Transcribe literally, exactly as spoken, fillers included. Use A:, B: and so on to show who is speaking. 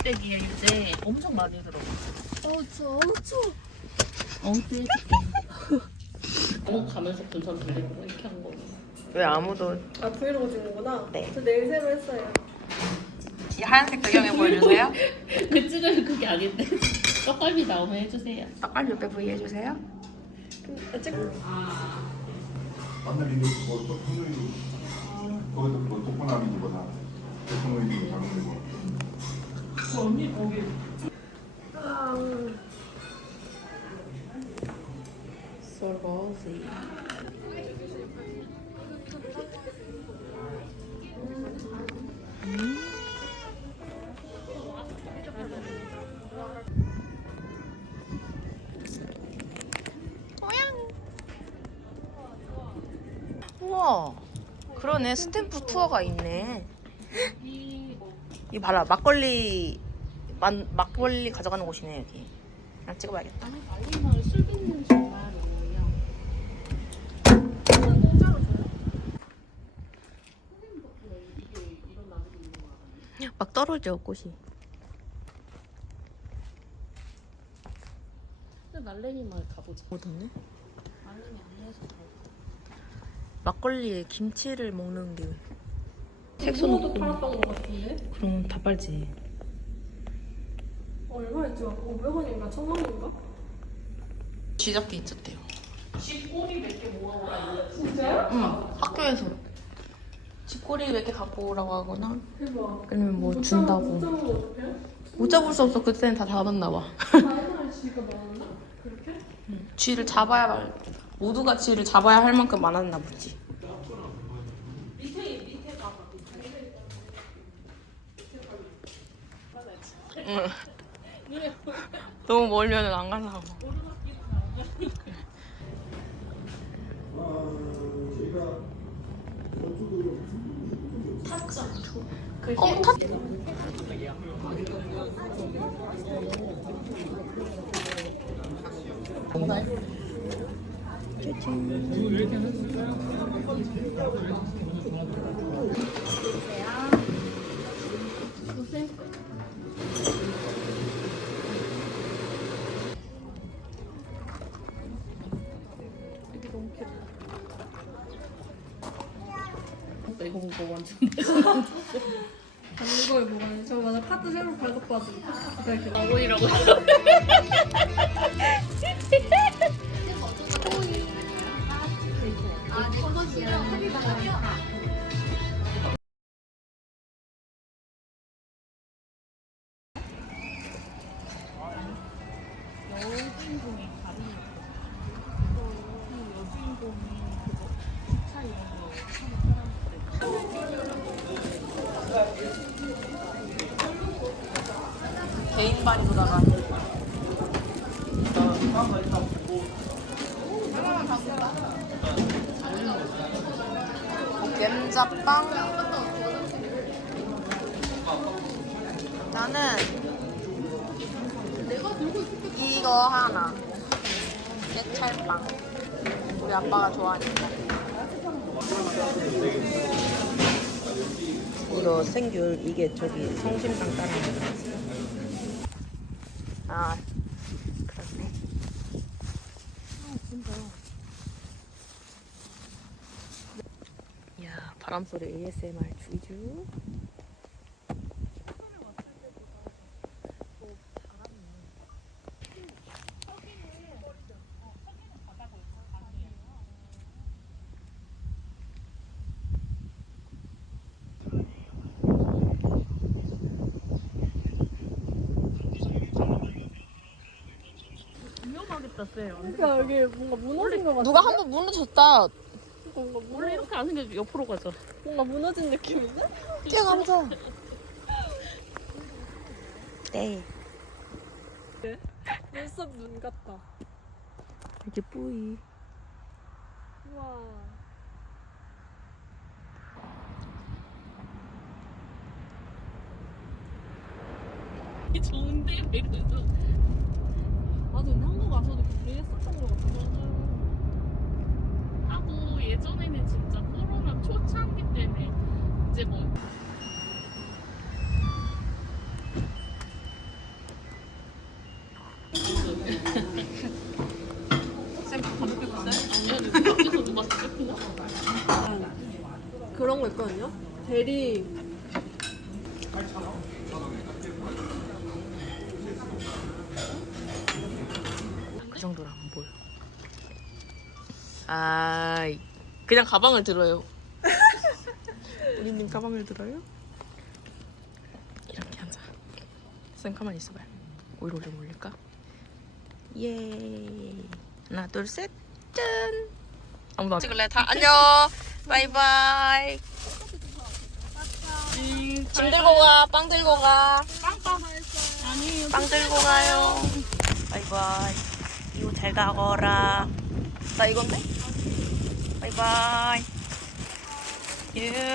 A: 껍데기에 유제 엄청 많이 들어가.
B: 어우 추워 어우 추워.
A: 엉뚱해 줄게. 감옥 가면서 분선 돌리는 거 이렇게 한 거예요.
C: 왜 아무도
B: 아 브이로그 찍는구나?
C: 네.
B: 저 내일 새로 했어요.
C: 이 하얀색 배경에 보여주세요.
A: 그 찍을 그게 아닌데. 떡갈비 나오면 해주세요.
C: 떡갈비 옆에 V 해주세요.
B: 아, 찍...
D: 만날 있는 뭐 통로이도 거기서 뭐 독보남이지 뭐다 대통령이 작은 데고
A: 언니 거기. 솔버지.
C: 우와, 그러네. 스탬프 투어가 있네. 이 봐라, 막걸리 만, 막걸리 가져가는 곳이네 여기. 하나 찍어봐야겠다.
A: 알리마을 술 빚는 신발이에요.
C: 막 떨어져 꽃이.
A: 근데 날랭이 마을 가보자.
C: 어딨네?
A: 날랭이 안 해서 가보자.
C: 막걸리에 김치를 먹는 게
B: 색소 도 팔았던 것 같은데?
C: 그럼 다 빨지.
B: 얼마였지? 오백 원인가 천 원인가?
C: 쥐잡기 있었대요.
A: 쥐꼬리 몇 개 모아오라.
B: 진짜요?
C: 응, 학교에서 쥐꼬리 몇 개 갖고 오라고 하거나
B: 대박.
C: 아니면 뭐
B: 못
C: 준다고.
B: 잡으면 어떡해?
C: 못 잡을 수 없어. 그때는 다 잡았나 봐.
B: 다이나의 쥐가 많았나? 그렇게?
C: 쥐를 잡아야 말 모두가 쥐를 잡아야 할 만큼 많았나 보지. 응. 너무 멀면은 안 가려고. 어, 탔.
A: 이게 너무 귀엽다. 이거 보고 완전
B: 아니 이거 이거 아니 저 맞아 카드 새로 발급받은 기다려.
A: 어머니라고.
B: 아 저거 싫어.
A: 여주인공이 다리. 여주인공이 그거 기차 이런 거 타는 사람들.
C: 개인반이로다가 겜자빵. 나는 이거 하나. 깨찰빵. 우리 아빠가 좋아하니까. 이거 생귤. 이게 저기 성심당 따라하는 거지. 아, 그렇네. 아, 진짜. 이야, 바람소리 에이에스엠알 주이주.
A: 위험하겠다, 쎄요.
B: 그러니까 여기 뭔가 무너진 것 같아.
C: 누가 한 번 무너졌다.
B: 뭔가
A: 원래
B: 무너
A: 이렇게 안 생겨 옆으로 가자.
B: 뭔가 무너진 느낌인데?
C: 뛰어가보자. 네.
B: 눈썹 눈 같다.
C: 이게 뿌이.
B: 우와.
A: 이게 좋은데 이러면서.
B: 맞아, 근데 한국 와서도 그랬었던 것 같아.
A: 하고 예전에는 진짜 코로나 초창기 때문에 이제 뭐
B: 잠깐만요. 대리.
C: 그 정도로 안 보여. 아, 그냥 가방을 들어요. 우리님 가방을 들어요? 이렇게 앉아. 쌤 가만히 있어봐요. 오히려 좀 올릴까? 예. 하나, 둘, 셋, 짠. 아무도 안 찍을래? 다 안녕. 바이바이. 음, 짐 들고 가. 빵 들고 가. 빵빵. 빵 들고 가요. 바이바이. 이거 잘 가거라. 나 이건데? 바이바이. 예.